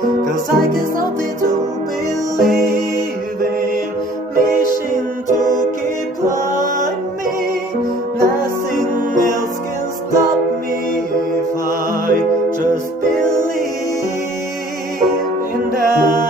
'Cause I get something to believe in, mission to keep climbing. Nothing else can stop me if I just believe in that.